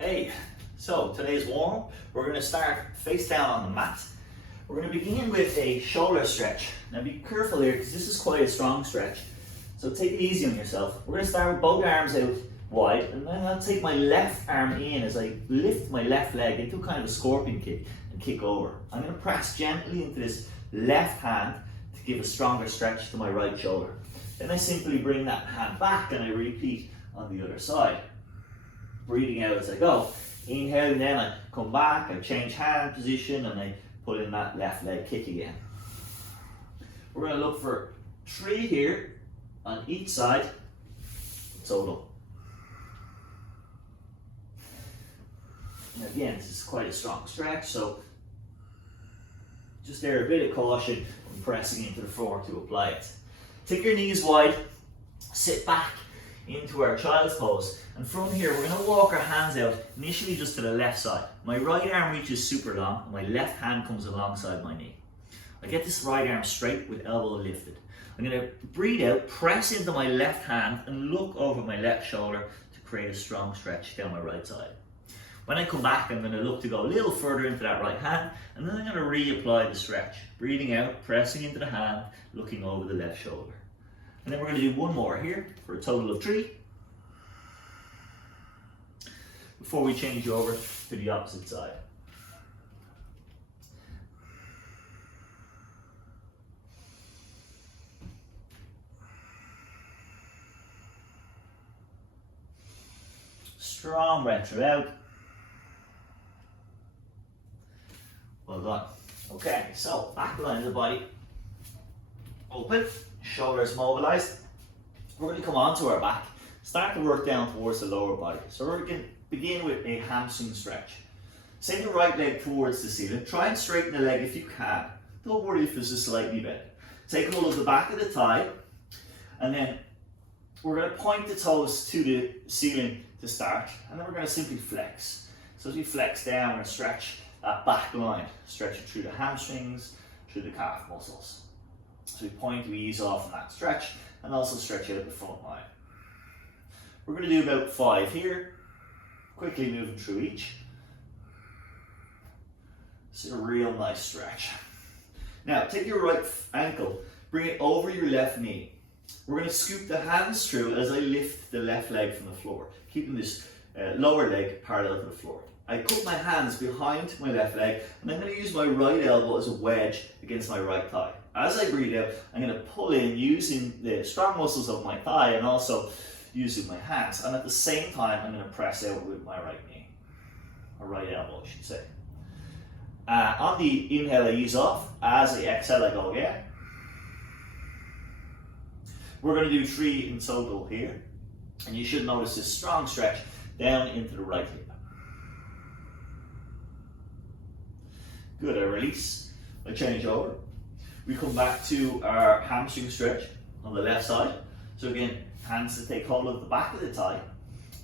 Hey, so today's warm-up, we're going to start face down on the mat. We're going to begin with a shoulder stretch. Now be careful here because this is quite a strong stretch. So take it easy on yourself. We're going to start with both arms out wide, and then I'll take my left arm in as I lift my left leg into kind of a scorpion kick and kick over. I'm going to press gently into this left hand to give a stronger stretch to my right shoulder. Then I simply bring that hand back and I repeat on the other side. Breathing out as I go. Inhaling, then I come back, I change hand position, and I put in that left leg kick again. We're going to look for 3 here on each side, total. And again, this is quite a strong stretch, so just there a bit of caution when pressing into the floor to apply it. Take your knees wide, sit back into our child's pose, and from here we're going to walk our hands out initially just to the left side. My right arm reaches super long and my left hand comes alongside my knee. I get this right arm straight with elbow lifted. I'm going to breathe out, press into my left hand and look over my left shoulder to create a strong stretch down my right side. When I come back, I'm going to look to go a little further into that right hand, and then I'm going to reapply the stretch. Breathing out, pressing into the hand, looking over the left shoulder. And then we're going to do one more here for a total of 3. Before we change over to the opposite side. Strong breath throughout. Well done. Okay, so back line of the body. Open, shoulders mobilized. We're going to come onto our back. Start to work down towards the lower body. So we're going to begin with a hamstring stretch. Send your right leg towards the ceiling. Try and straighten the leg if you can. Don't worry if it's a slightly bent. Take hold of the back of the thigh, and then we're going to point the toes to the ceiling to start, and then we're going to simply flex. So as we flex down, we're going to stretch that back line, stretch it through the hamstrings, through the calf muscles. So we point, we ease off from that stretch, and also stretch out the front line. We're going to do about 5 here, quickly moving through each. It's a real nice stretch. Now take your right ankle, bring it over your left knee. We're going to scoop the hands through as I lift the left leg from the floor, keeping this lower leg parallel to the floor. I put my hands behind my left leg, and I'm going to use my right elbow as a wedge against my right thigh. As I breathe out, I'm going to pull in using the strong muscles of my thigh and also using my hands. And at the same time, I'm going to press out with my right knee, or right elbow, I should say. On the inhale, I ease off. As I exhale, I go again. We're going to do 3 in total here. And you should notice this strong stretch down into the right hip. Good, I release, I change over. We come back to our hamstring stretch on the left side. So again, hands to take hold of the back of the thigh,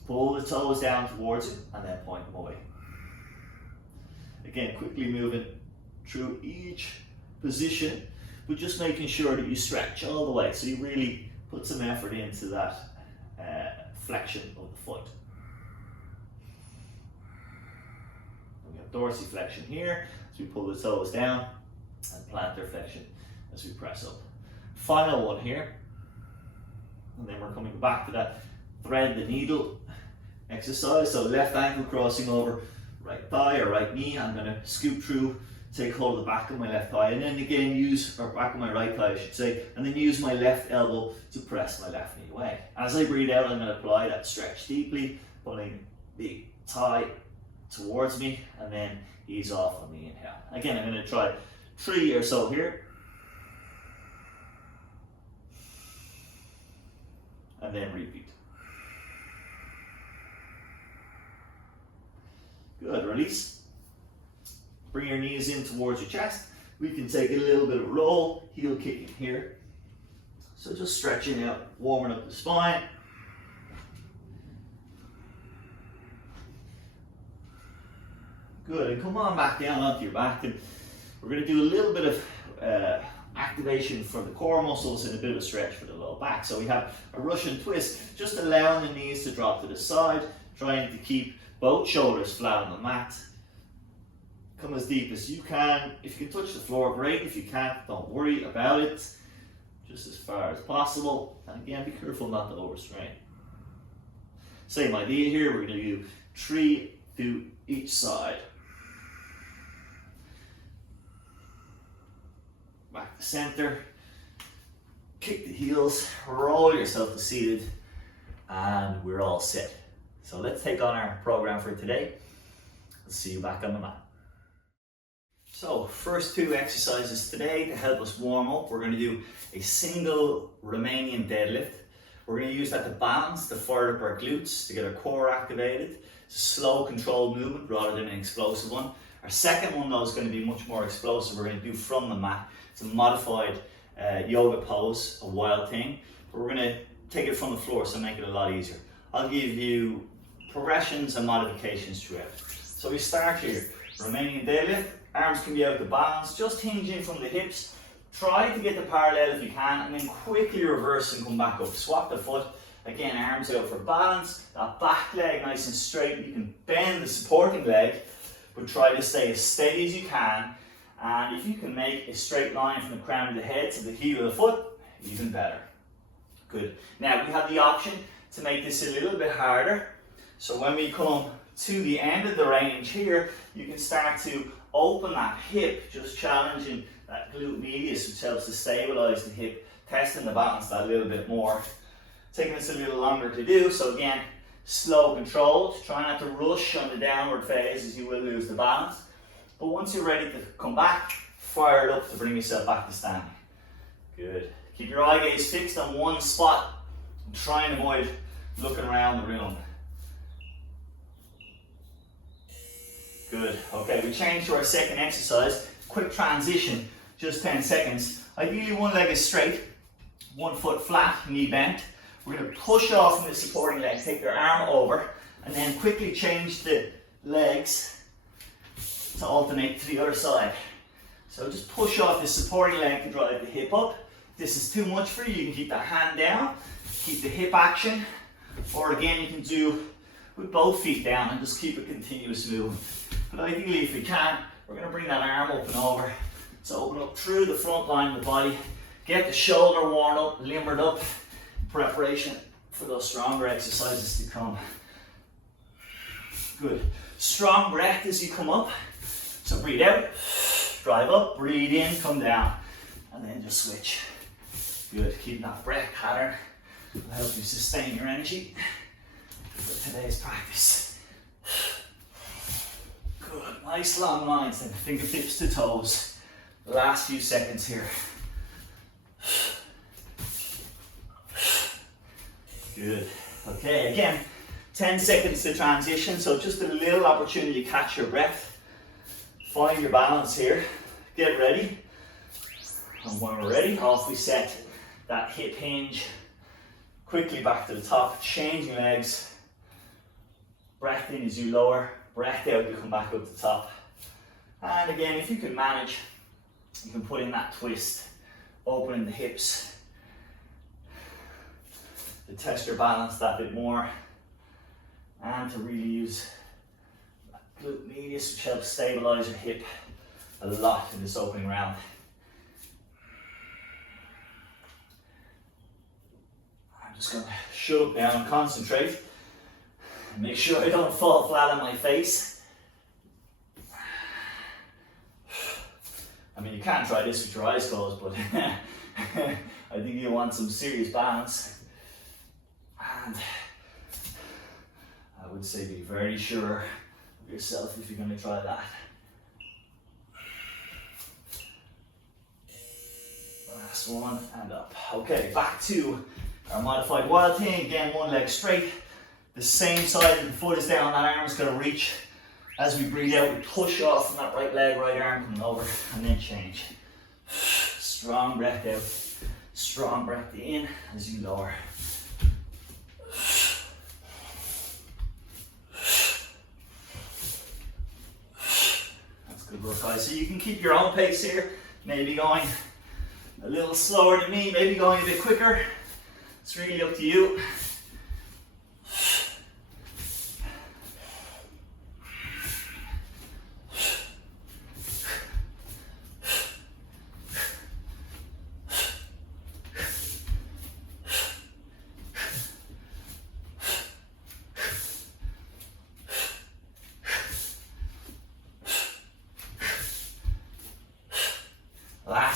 pull the toes down towards it, and then point them away. Again, quickly moving through each position, but just making sure that you stretch all the way. So you really put some effort into that flexion of the foot. We have dorsiflexion here, as we pull the toes down, and plantar flexion as we press up. Final one here, and then we're coming back to that thread the needle exercise. So left ankle crossing over right thigh or right knee. I'm going to scoop through, take hold of the back of my left thigh, and then again or back of my right thigh I should say, and then use my left elbow to press my left knee away. As I breathe out, I'm going to apply that stretch deeply, pulling the thigh towards me, and then ease off on the inhale. Again, I'm going to try 3 or so here. And then repeat. Good, release. Bring your knees in towards your chest. We can take a little bit of roll, heel kicking here. So just stretching out, warming up the spine. Good, and come on back down onto your back. And we're going to do a little bit of activation for the core muscles and a bit of a stretch for the low back. So we have a Russian twist, just allowing the knees to drop to the side, trying to keep both shoulders flat on the mat. Come as deep as you can. If you can touch the floor, great. If you can't, don't worry about it. Just as far as possible. And again, be careful not to overstrain. Same idea here. We're going to do 3 through each side. Back to center. Kick the heels. Roll yourself to seated. And we're all set. So let's take on our program for today. I'll see you back on the mat. So first 2 exercises today to help us warm up. We're going to do a single Romanian deadlift. We're going to use that to balance, to fire up our glutes, to get our core activated. It's a slow, controlled movement rather than an explosive one. Our second one though is going to be much more explosive. We're going to do from the mat. It's a modified yoga pose, a wild thing. But we're going to take it from the floor, so make it a lot easier. I'll give you progressions and modifications throughout. So we start here, Romanian deadlift. Arms can be out to balance, just hinging from the hips. Try to get the parallel if you can, and then quickly reverse and come back up. Swap the foot. Again, arms out for balance. That back leg nice and straight. You can bend the supporting leg, but try to stay as steady as you can. And if you can make a straight line from the crown of the head to the heel of the foot, even better. Good. Now we have the option to make this a little bit harder. So when we come to the end of the range here, you can start to open that hip, just challenging that glute medius, which helps to stabilize the hip, testing the balance that a little bit more. Taking this a little longer to do, so again, slow, controlled. Try not to rush on the downward phase as you will lose the balance. But once you're ready to come back, fire it up to bring yourself back to standing. Good. Keep your eye gaze fixed on one spot and try and avoid looking around the room. Good. Okay, we change to our second exercise. Quick transition, just 10 seconds. Ideally, one leg is straight, one foot flat, knee bent. We're going to push off from the supporting leg, take your arm over, and then quickly change the legs to alternate to the other side. So just push off the supporting leg to drive the hip up. If this is too much for you, you can keep that hand down, keep the hip action, or again, you can do with both feet down and just keep a continuous movement. But ideally, if we can, we're going to bring that arm up and over. So open up through the front line of the body. Get the shoulder worn up, limbered up, in preparation for those stronger exercises to come. Good. Strong breath as you come up. So breathe out, drive up, breathe in, come down, and then just switch. Good. Keeping that breath pattern will help you sustain your energy for today's practice. Good, nice long lines then, fingertips to toes. Last few seconds here. Good, okay, again, 10 seconds to transition, so just a little opportunity to catch your breath. Find your balance here, get ready. And when we're ready, off we set that hip hinge. Quickly back to the top, changing legs. Breath in as you lower. Breath out, you come back up the top. And again, if you can manage, you can put in that twist, opening the hips to test your balance that bit more and to really use that glute medius, which helps stabilize your hip a lot in this opening round. I'm just going to shut up now and concentrate. Make sure I don't fall flat on my face. I mean, you can try this with your eyes closed, but I think you want some serious balance. And I would say be very sure of yourself if you're going to try that. Last one and up. Okay, back to our modified wild thing. Again, one leg straight. The same side of the foot is down, that arm is going to reach. As we breathe out, we push off from that right leg, right arm coming over, and then change. Strong breath out, strong breath in as you lower. That's good work, guys. So you can keep your own pace here, maybe going a little slower than me, maybe going a bit quicker. It's really up to you.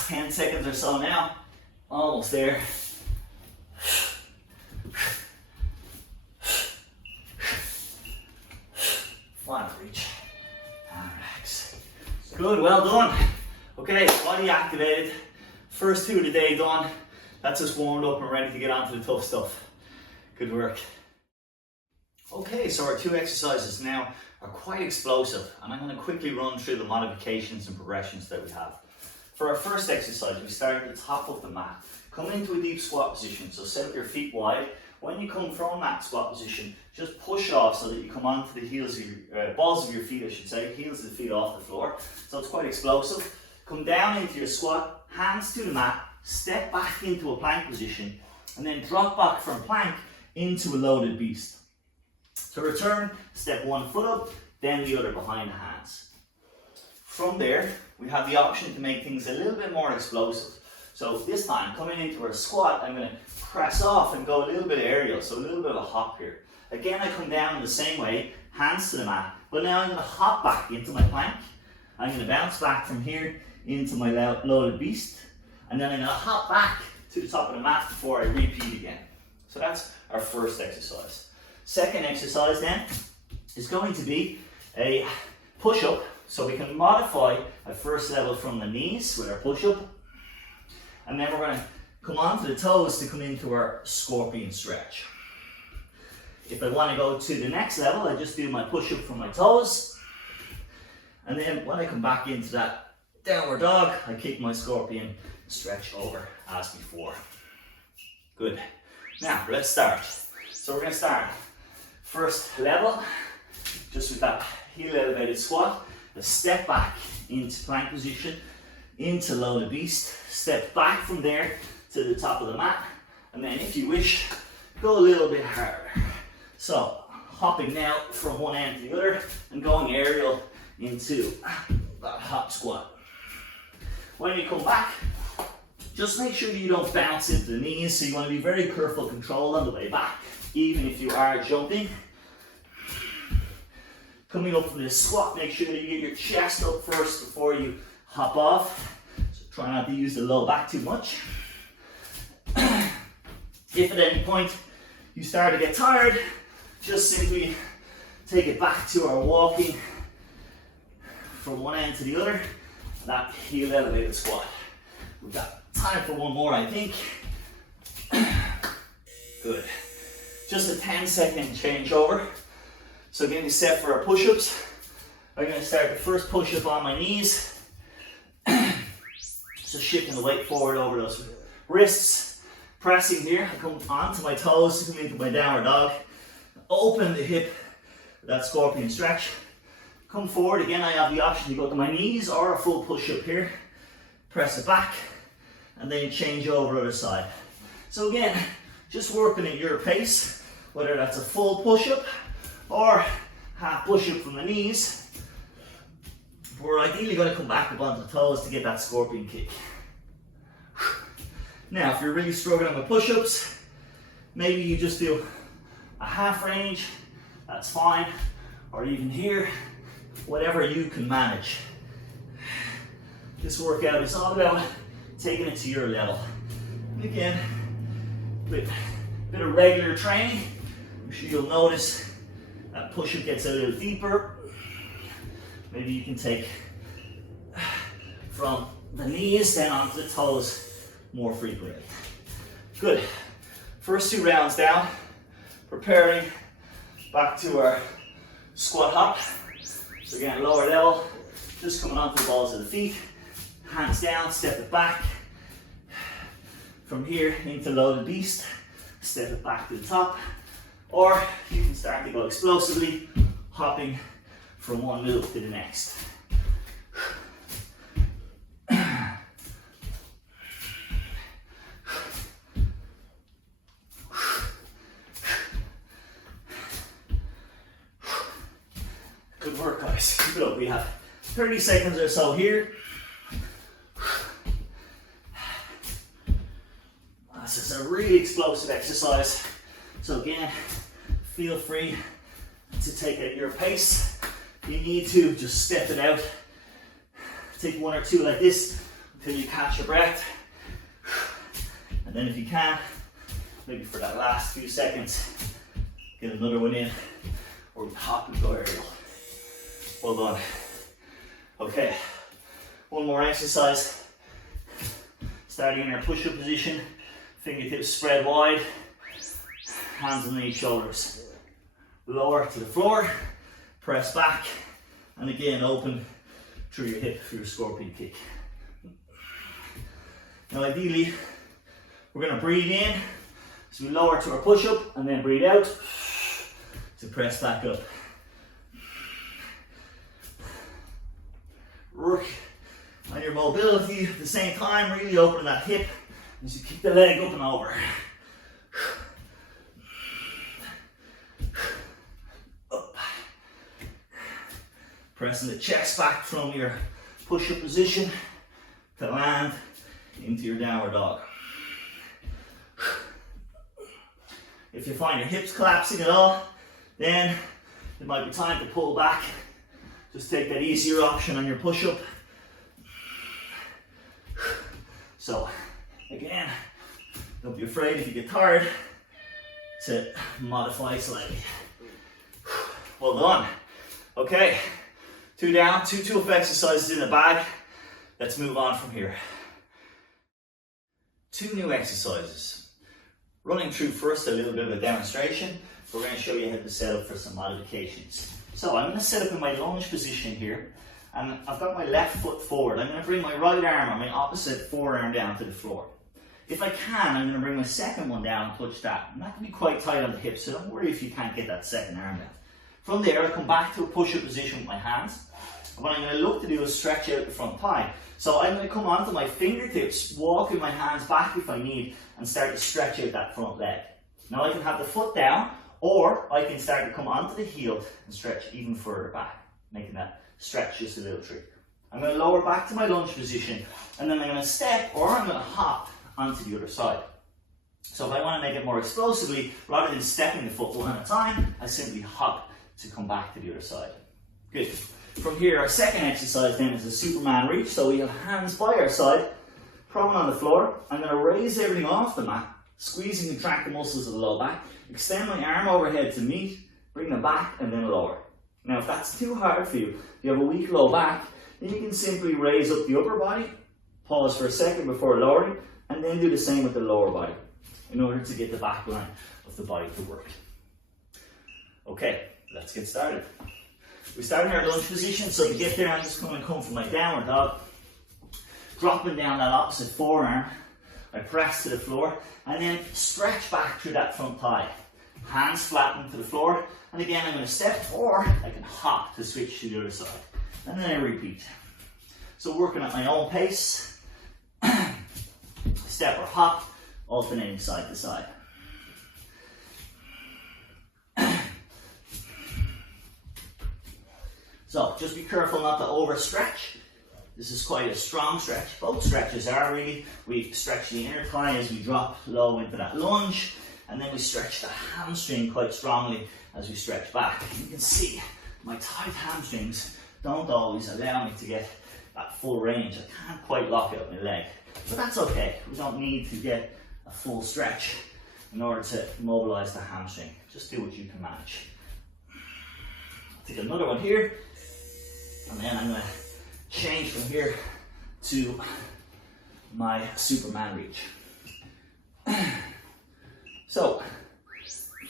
Last 10 seconds or so now. Almost there. Final reach. And relax. Good, well done. Okay, body activated. First 2 of the day done. That's us warmed up and ready to get on to the tough stuff. Good work. Okay, so our 2 exercises now are quite explosive, and I'm going to quickly run through the modifications and progressions that we have. For our first exercise, we start at the top of the mat. Come into a deep squat position, so set up your feet wide. When you come from that squat position, just push off so that you come onto the heels of your, balls of your feet, I should say, heels of the feet off the floor. So it's quite explosive. Come down into your squat, hands to the mat, step back into a plank position, and then drop back from plank into a loaded beast. To return, step 1 foot up, then the other behind the hands. From there, we have the option to make things a little bit more explosive. So this time, coming into our squat, I'm going to press off and go a little bit aerial, so a little bit of a hop here. Again, I come down in the same way, hands to the mat, but now I'm going to hop back into my plank. I'm going to bounce back from here into my loaded beast, and then I'm going to hop back to the top of the mat before I repeat again. So that's our first exercise. Second exercise then is going to be a push-up. So we can modify at first level from the knees with our push-up, and then we're going to come onto the toes to come into our scorpion stretch. If I want to go to the next level, I just do my push-up from my toes, and then when I come back into that downward dog, I kick my scorpion stretch over as before. Good. Now let's start. So we're going to start first level, just with that heel elevated squat. A step back into plank position, into loaded beast. Step back from there to the top of the mat, and then if you wish, go a little bit harder. So hopping now from one end to the other and going aerial into that hop squat. When you come back, just make sure you don't bounce into the knees, so you want to be very careful control on the way back, even if you are jumping. Coming up from this squat, make sure that you get your chest up first before you hop off. So try not to use the low back too much. If at any point you start to get tired, just simply take it back to our walking from one end to the other, that heel elevated squat. We've got time for one more, I think. Good. Just a 10-second changeover. So getting set for our push-ups. I'm going to start the first push-up on my knees. So shifting the weight forward over those wrists. Pressing here, I come onto my toes to come into my downward dog. Open the hip, that scorpion stretch. Come forward, again I have the option to go to my knees or a full push-up here. Press it back, and then change over other side. So again, just working at your pace, whether that's a full push-up or half push-up from the knees. We're ideally going to come back up onto the toes to get that scorpion kick. Now, if you're really struggling with push-ups, maybe you just do a half range, that's fine, or even here, whatever you can manage. This workout is all about taking it to your level. And again, with a bit of regular training, I'm sure you'll notice that push-up gets a little deeper. Maybe you can take from the knees down onto the toes more frequently. Good. First 2 rounds down. Preparing back to our squat hop. So again, lower level, just coming onto the balls of the feet. Hands down, step it back. From here into loaded beast, step it back to the top. Or you can start to go explosively, hopping from one move to the next. Good work, guys. Keep it up. We have 30 seconds or so here. This is a really explosive exercise. So again, feel free to take it at your pace. If you need to, just step it out. Take 1 or 2 like this till you catch your breath. And then if you can, maybe for that last few seconds, get another one in, or hop and go aerial. Well done. Okay, one more exercise. Starting in our push-up position, fingertips spread wide, hands underneath shoulders. Lower to the floor, press back, and again open through your hip for your scorpion kick. Now ideally, we're going to breathe in, so we lower to our push-up, and then breathe out to press back up. Work on your mobility at the same time, really opening that hip as you keep the leg up and over. Up. Pressing the chest back from your push-up position to land into your downward dog. If you find your hips collapsing at all, then it might be time to pull back. Just take that easier option on your push-up. So, again, don't be afraid if you get tired to modify slightly. Well done. Okay, 2 down, 2 tough exercises in the bag. Let's move on from here. 2 new exercises. Running through first a little bit of a demonstration. We're going to show you how to set up for some modifications. So I'm going to set up in my lunge position here, and I've got my left foot forward. I'm going to bring my right arm or my opposite forearm down to the floor. If I can, I'm going to bring my second one down and touch that. And that can be quite tight on the hips, so don't worry if you can't get that second arm down. From there, I'll come back to a push-up position with my hands. And what I'm going to look to do is stretch out the front thigh. So I'm going to come onto my fingertips, walking my hands back if I need, and start to stretch out that front leg. Now I can have the foot down, or I can start to come onto the heel and stretch even further back, making that stretch just a little trick. I'm going to lower back to my lunge position, and then I'm going to step, or I'm going to hop onto the other side. So if I want to make it more explosively, rather than stepping the foot one at a time, I simply hop to come back to the other side. Good. From here, our second exercise then is a Superman reach. So we have hands by our side, prone on the floor. I'm going to raise everything off the mat, squeeze and contract the muscles of the low back, extend my arm overhead to meet, bring them back, and then lower. Now, if that's too hard for you, if you have a weak low back, then you can simply raise up the upper body, pause for a second before lowering, and then do the same with the lower body in order to get the back line of the body to work. Okay, let's get started. We start in our lunge position, so to get there, I'm just going to come from my downward dog, dropping down that opposite forearm. I press to the floor, and then stretch back through that front thigh. Hands flatten to the floor, and again I'm going to step, or I can hop to switch to the other side. And then I repeat. So working at my own pace, step or hop, alternating side to side. So just be careful not to overstretch. This is quite a strong stretch. Both stretches are really. We stretch the inner thigh as we drop low into that lunge, and then we stretch the hamstring quite strongly as we stretch back. You can see my tight hamstrings don't always allow me to get that full range. I can't quite lock out my leg, but that's okay. We don't need to get a full stretch in order to mobilize the hamstring. Just do what you can manage. I'll take another one here, and then I'm going to change from here to my Superman reach. So,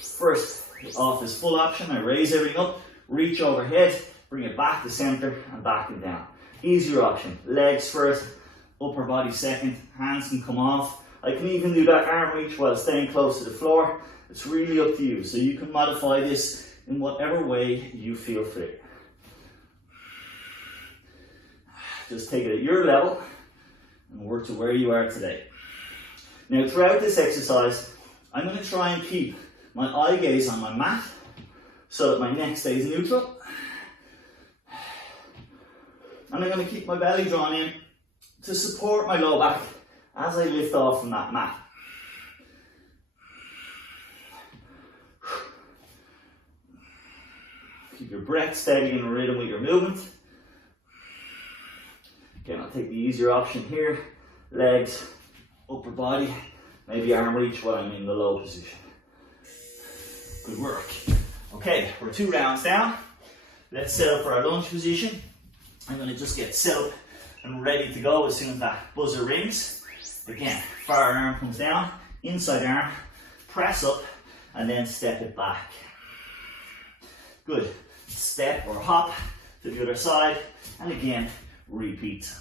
first off this full option, I raise everything up, reach overhead, bring it back to center and back and down. Easier option, legs first, upper body second, hands can come off. I can even do that arm reach while staying close to the floor. It's really up to you, so you can modify this in whatever way you feel fit. Just take it at your level and work to where you are today. Now throughout this exercise, I'm going to try and keep my eye gaze on my mat so that my neck stays neutral. And I'm going to keep my belly drawn in to support my low back as I lift off from that mat. Keep your breath steady and in rhythm with your movement. Again, I'll take the easier option here. Legs, upper body, maybe arm reach while I'm in the low position. Good work. Okay, we're 2 rounds down. Let's set up for our lunge position. I'm going to just get set up and ready to go as soon as that buzzer rings. Again, far arm comes down, inside arm, press up, and then step it back. Good. Step or hop to the other side, and again, repeat.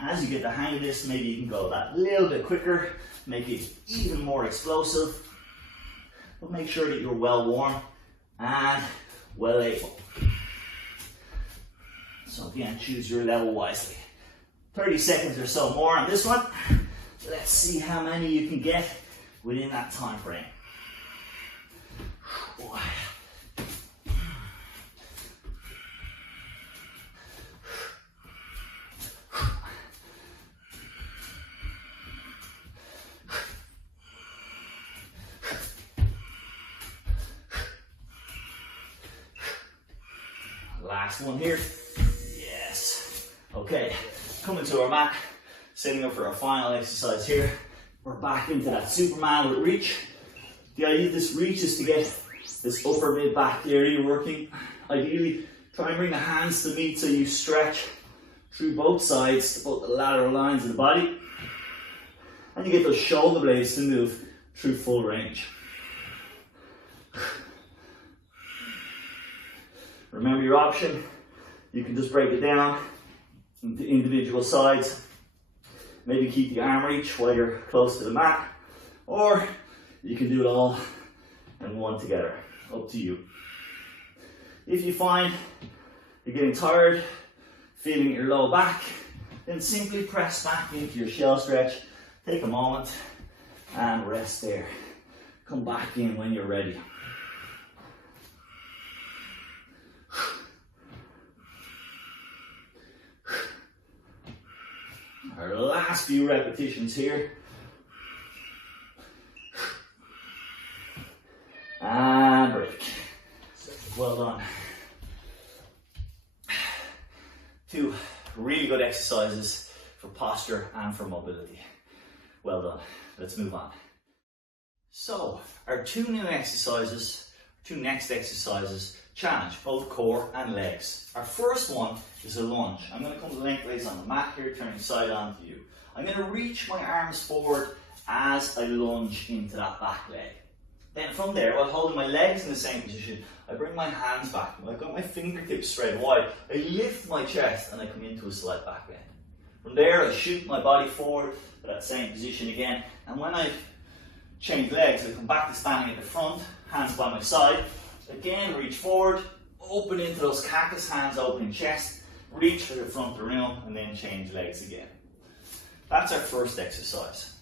As you get the hang of this, maybe you can go that little bit quicker, make it even more explosive, but make sure that you're well worn and well able. So again, choose your level wisely. 30 seconds or so more on this one. Let's see how many you can get within that time frame. Last one here. Yes. Okay, coming to our mat, setting up for our final exercise here. We're back into that Superman with reach. The idea of this reach is to get this upper mid back area working. Ideally, try and bring the hands to meet so you stretch through both sides, both the lateral lines of the body. And you get those shoulder blades to move through full range. Remember your option. You can just break it down into individual sides. Maybe keep the arm reach while you're close to the mat, or you can do it all in one together. Up to you. If you find you're getting tired, feeling your low back, then simply press back into your shell stretch. Take a moment and rest there. Come back in when you're ready. Our last few repetitions here. And break. Well done. 2 really good exercises for posture and for mobility. Well done. Let's move on. So, our 2 new exercises, 2 next exercises, challenge both core and legs. Our first one is a lunge. I'm going to come lengthways on the mat here, turning side on to you. I'm going to reach my arms forward as I lunge into that back leg. Then from there, while holding my legs in the same position, I bring my hands back. I've got my fingertips spread wide. I lift my chest and I come into a slight back bend. From there, I shoot my body forward to that same position again. And when I change legs, I come back to standing at the front, hands by my side. Again, reach forward, open into those cactus, hands open chest, reach for the front of the room, and then change legs again. That's our first exercise.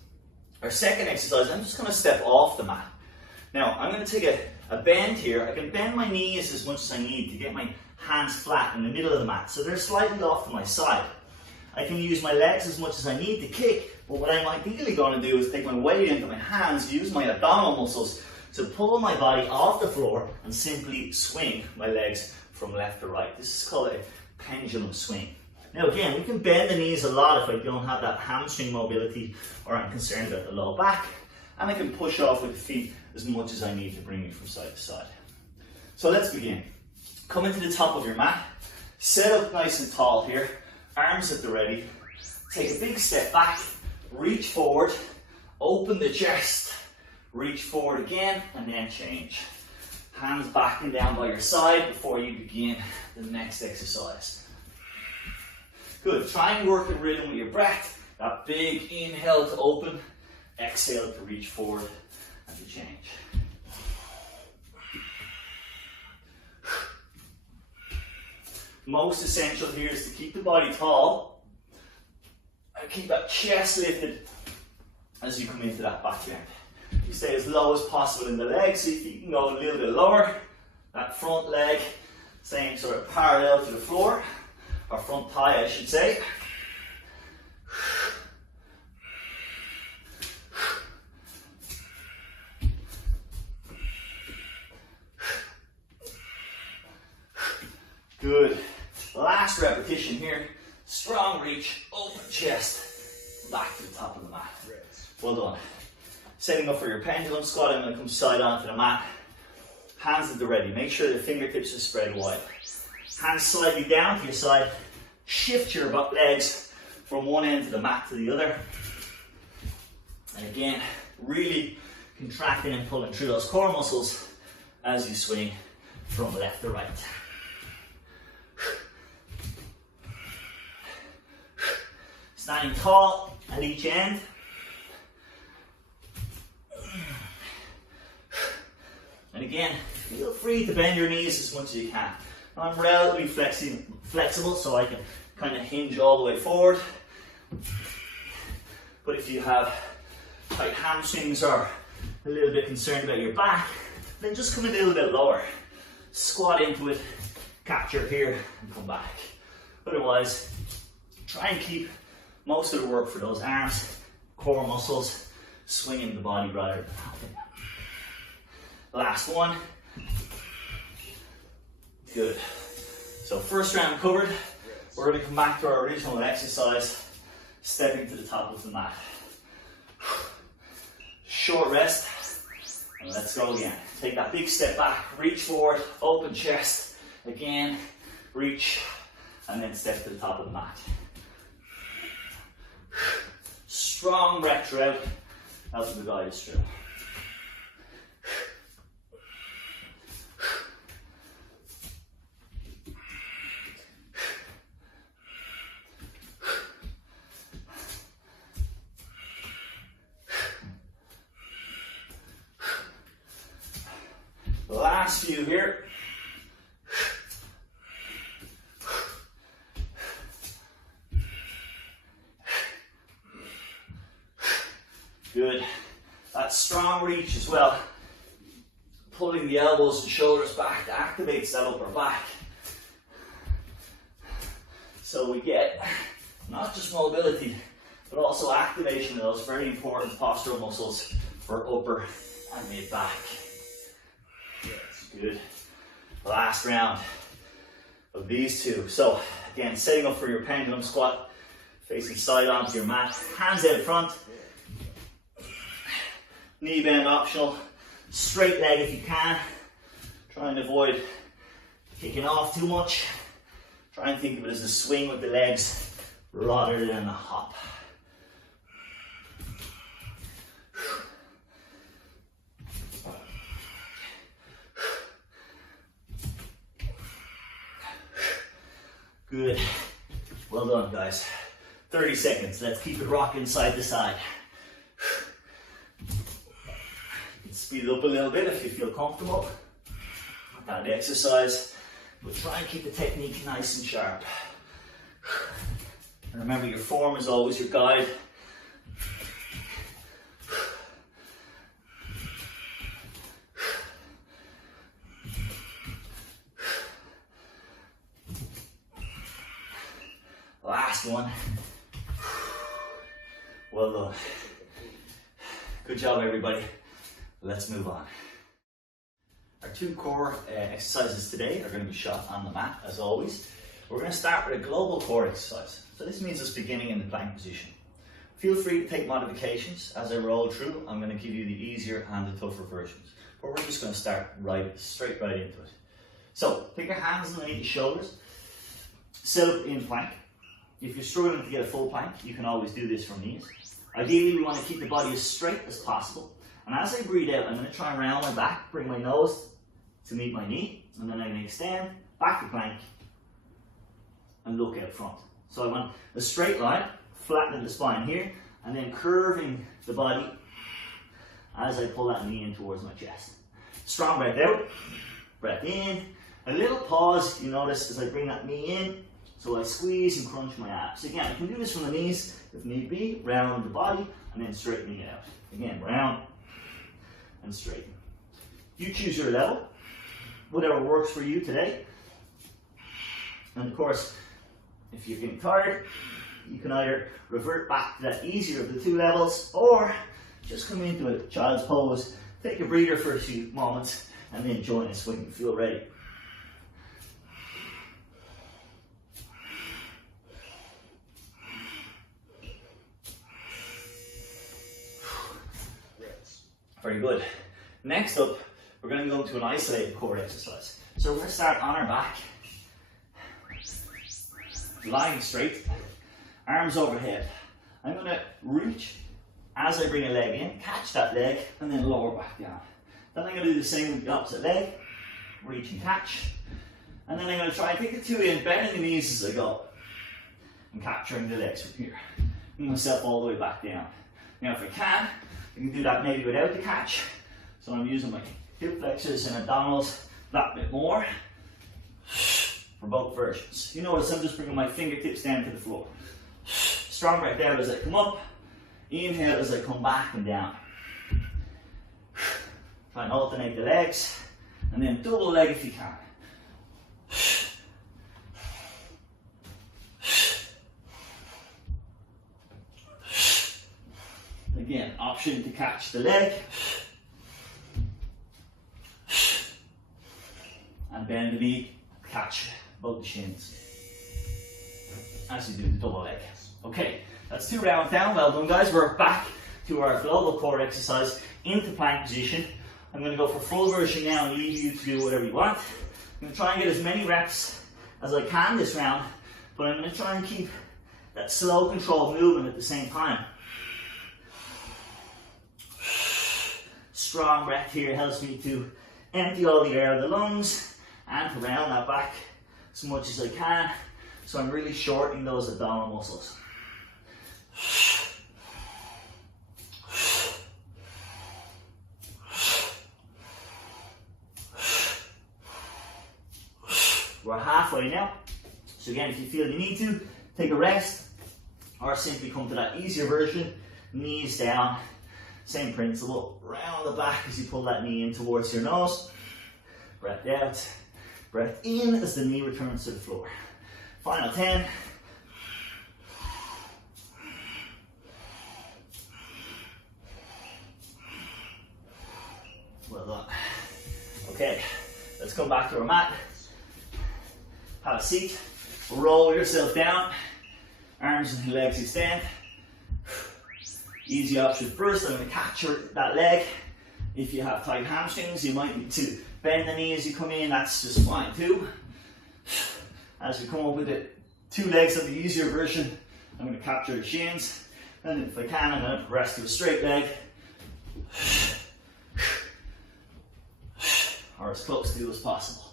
Our second exercise, I'm just going to step off the mat. Now, I'm going to take a bend here. I can bend my knees as much as I need to get my hands flat in the middle of the mat, so they're slightly off to my side. I can use my legs as much as I need to kick, but what I'm ideally going to do is take my weight into my hands, use my abdominal muscles to pull my body off the floor and simply swing my legs from left to right. This is called a pendulum swing. Now again, we can bend the knees a lot if I don't have that hamstring mobility or I'm concerned about the low back. And I can push off with the feet as much as I need to bring me from side to side. So let's begin. Come into the top of your mat, set up nice and tall here, arms at the ready, take a big step back, reach forward, open the chest, reach forward again, and then change. Hands back and down by your side before you begin the next exercise. Good, try and work the rhythm with your breath. That big inhale to open, exhale to reach forward and to change. Most essential here is to keep the body tall and keep that chest lifted as you come into that back bend. You stay as low as possible in the legs, see if you can go a little bit lower. That front leg, same sort of parallel to the floor, or front thigh I should say. Good. Last repetition here. Strong reach, open chest, back to the top of the mat. Well done. Setting up for your pendulum squat, I'm going to come side onto the mat. Hands at the ready. Make sure the fingertips are spread wide. Hands slightly down to your side. Shift your legs from one end of the mat to the other. And again, really contracting and pulling through those core muscles as you swing from left to right. Standing tall at each end. And again, feel free to bend your knees as much as you can. I'm relatively flexible, so I can kind of hinge all the way forward. But if you have tight hamstrings or a little bit concerned about your back, then just come a little bit lower. Squat into it, capture here, and come back. Otherwise, try and keep most of the work for those arms, core muscles, swinging the body rather than hopping. Last one. Good. So first round covered. We're going to come back to our original exercise, stepping to the top of the mat. Short rest, and let's go again. Take that big step back, reach forward, open chest. Again, reach, and then step to the top of the mat. Strong breath throughout, as we guide us through. Last few here. Good. That strong reach as well. Pulling the elbows and shoulders back activates that upper back. So we get not just mobility, but also activation of those very important postural muscles for upper and mid back. Good. Last round of these two. So again, setting up for your pendulum squat, facing side onto your mat, hands out front, knee bend optional, straight leg if you can. Try and avoid kicking off too much. Try and think of it as a swing with the legs rather than a hop. Good. Well done, guys. 30 seconds. Let's keep it rocking side to side. You can speed it up a little bit if you feel comfortable with that exercise, but try and keep the technique nice and sharp. And remember, your form is always your guide. Last one. Well done. Good job, everybody. Let's move on. Our two core exercises today are going to be shot on the mat, as always. We're going to start with a global core exercise. So this means us beginning in the plank position. Feel free to take modifications. As I roll through, I'm going to give you the easier and the tougher versions. But we're just going to start straight right into it. So, pick your hands underneath your shoulders. Set up in plank. If you're struggling to get a full plank, you can always do this from knees. Ideally, we want to keep the body as straight as possible. And as I breathe out, I'm going to try and round my back, bring my nose to meet my knee, and then I'm going to extend, back to plank, and look out front. So I want a straight line, flattening the spine here, and then curving the body as I pull that knee in towards my chest. Strong breath out, breath in, a little pause, you notice, as I bring that knee in, so I squeeze and crunch my abs. Again, I can do this from the knees if need be, round the body, and then straightening it out. Again, round and straighten. You choose your level, whatever works for you today. And of course, if you're getting tired, you can either revert back to that easier of the two levels, or just come into a child's pose, take a breather for a few moments, and then join us when you feel ready. Very good. Next up, we're going to go into an isolated core exercise. So we're going to start on our back, lying straight, arms overhead. I'm going to reach as I bring a leg in, catch that leg, and then lower back down. Then I'm going to do the same with the opposite leg, reach and catch. And then I'm going to try and take the two in, bending the knees as I go, and capturing the legs from here. Bring myself all the way back down. Now if I can do that maybe without the catch. So I'm using my hip flexors and abdominals that bit more for both versions. You notice I'm just bringing my fingertips down to the floor. Strong breath out as I come up, inhale as I come back and down. Try and alternate the legs, and then double the leg if you can. Again, option to catch the leg. And bend the knee, catch both the shins. As you do the double leg. Okay, that's 2 rounds down. Well done, guys. We're back to our global core exercise into plank position. I'm going to go for full version now and leave you to do whatever you want. I'm going to try and get as many reps as I can this round, but I'm going to try and keep that slow, controlled movement at the same time. Strong breath here helps me to empty all the air out of the lungs and to round that back as much as I can. So I'm really shortening those abdominal muscles. We're halfway now. So again, if you feel you need to, take a rest or simply come to that easier version, knees down. Same principle, round the back as you pull that knee in towards your nose. Breath out, breath in as the knee returns to the floor. Final 10. Well done. Okay, let's come back to our mat. Have a seat, roll yourself down, arms and legs extend. Easy option first, I'm going to catch that leg. If you have tight hamstrings, you might need to bend the knee as you come in, that's just fine too. As we come up with the 2 legs of the easier version, I'm going to capture the shins, and if I can, I'm going to progress to a straight leg. Or as close to as possible.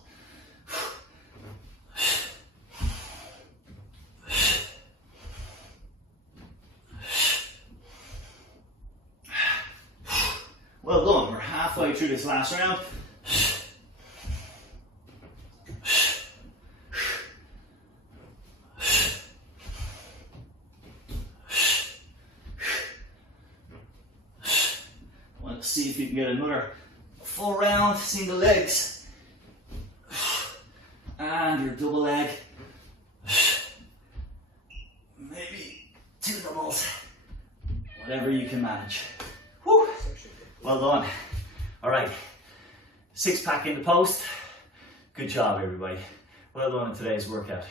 Well done, we're halfway through this last round. Let's see if you can get another full round, single legs. And your double leg. Maybe 2 doubles. Whatever you can manage. Whew. Well done. All right, 6-pack in the post. Good job, everybody. Well done in today's workout.